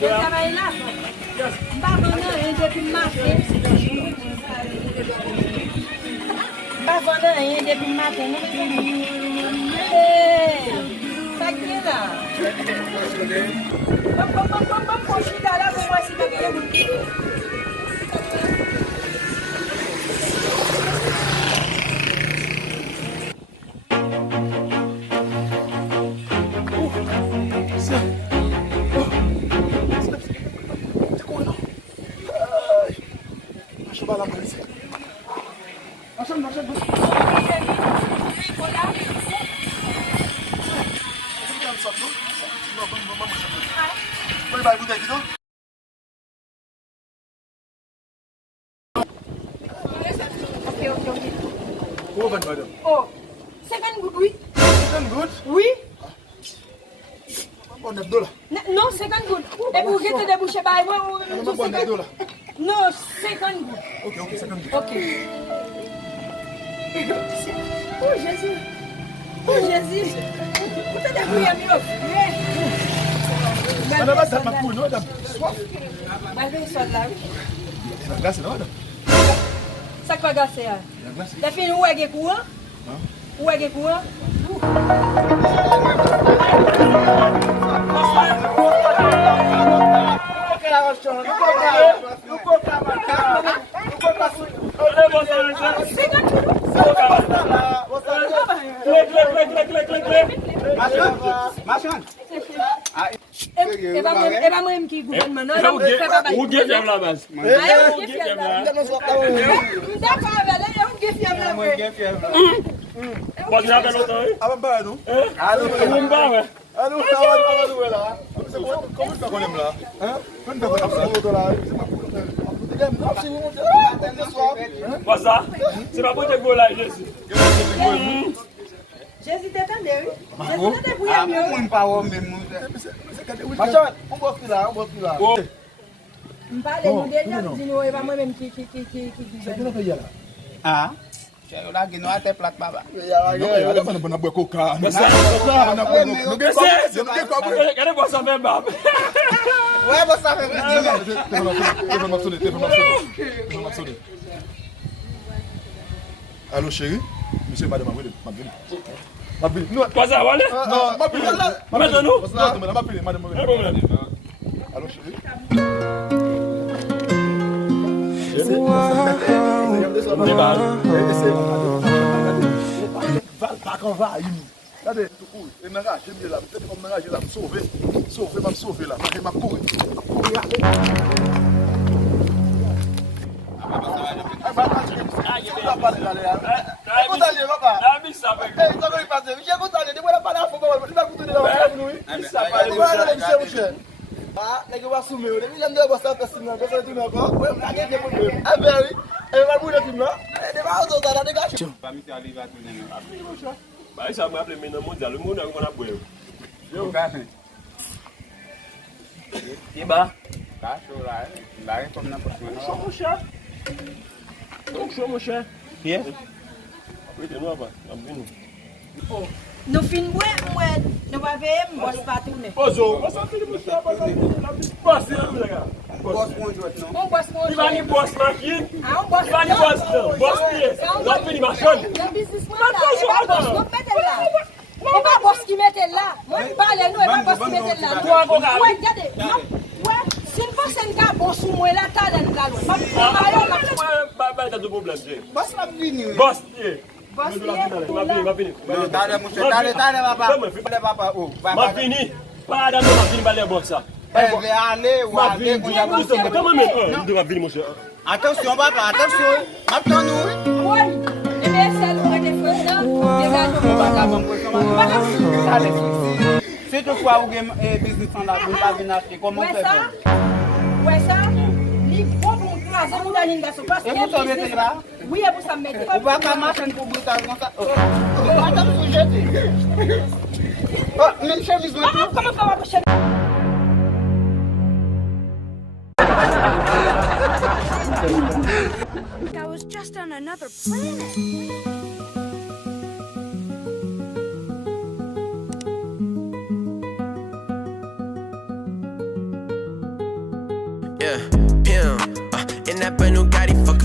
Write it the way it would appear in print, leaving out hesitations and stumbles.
Je travaille là. Je pas vendre rien depuis le marché. Je pas vendre rien depuis le matin. Ça qui est là. Je suis là pour voir si tu as gagné. Oh, 50 gouttes, oui. 50 gouttes? Oui. Bon, 9 dollars. Non, 50 gouttes. Et vous êtes débouché par moi ou Non, bon, 9 dollars. Non, 50 gouttes. Ok, 50 gouttes. Ok. Oh Jésus. Oh Jésus. Vous êtes débrouillé mieux. Madame, ça m'a couru, madame. Soif. Malgré ça là, oui. La glace, non, madame. Ça quoi gasser là? La glace. La fille où est courant? Où est courant? Et pas moi qui gouvernement. Non, non, Où est la base? Pode já ver outro aí? Abambado. Um barra. Ah, não, tá lá. Como está com ele lá? Quando está com lá? Passar? Você vai poder gol lá, Jesus. Jésus t'attendait, oui. Jésus t'attendait pour y mieux. Machan, on bosse là, on bosse là. Je parle de déjà, je dis, c'est pas moi-même qui C'est qui fait là? Ah, eu lagi no até plat baba. Não, eu não vou boa coca. Não, Cadê você ver, baba? Ué, você sabe o que Allô chérie, monsieur madame, ma ville. Non, Passar, olha. non, ma ville. Maintenant, Non, ma ville, madame. não é problema. Allô chérie. Pas qu'on va, regardez, tout court. Et n'arrache, j'aime là, peut-être qu'on m'arrache là, sauver là, m'a couru. Ah, nèg wa soumé o, depuis l'endroit où ça passe dans ça tout encore. Ouais, on a gagné pour lui. Ah ben oui. Et va bouler film là. Et va auto dans la négation. Pas mi ali va tout nene. Bah, ça m'a appelé maintenant mondial, le monde a qu'on a boire. Yo café. E bah, Tá show lá. Lá é como na próxima. show mon cher. Donc show mon cher. Yes. Oui, de nous là-bas, on vient. Nous finissons, moi, nous va faire, moi, je pas tourner. Pozo, você filho do céu, posso ir, legal. Posso com outro não. On bosse mon Il va ni boss aqui. Ah, on bosse. Il va ni boss não. Boss pied. Lá fini machine. Le businessman là, on mette là. On va boss qui mette là. Moi, je parle nous, on va boss qui mette là. Toi, bon, Ouais, regardez. Ouais, si une personne qui a bon sous moi là, t'as dans la loi. Bah, t'as de problème, Dieu. Boss la vini. Boss pied. Boss qui est Va venir. Não, tá mon cher. Tá baba. Tá baba. Oh, Ma fini. Pas dans ma fini balai boss ça. Vai aller ou Ma aller fini. com já você. Comment même il doit venir mon cher. Attention papa, attention. Maintenant nous. Oui. Et bien, c'est le téléphone là. Se tu for alguém business lá, não vai vir aqui como Ouais, ça. Ouais, ça. Li bon pour craser mon dernier garçon parce que Et vous savez c'est là? oui, et pour ça mettre. On va pas marcher pour bout comme ça. Attends, vous jetez. Oh, même chemise maintenant. Comment faire ma prochaine? I was just on another planet. Yeah, pimp. In that brand new Gotti, fuck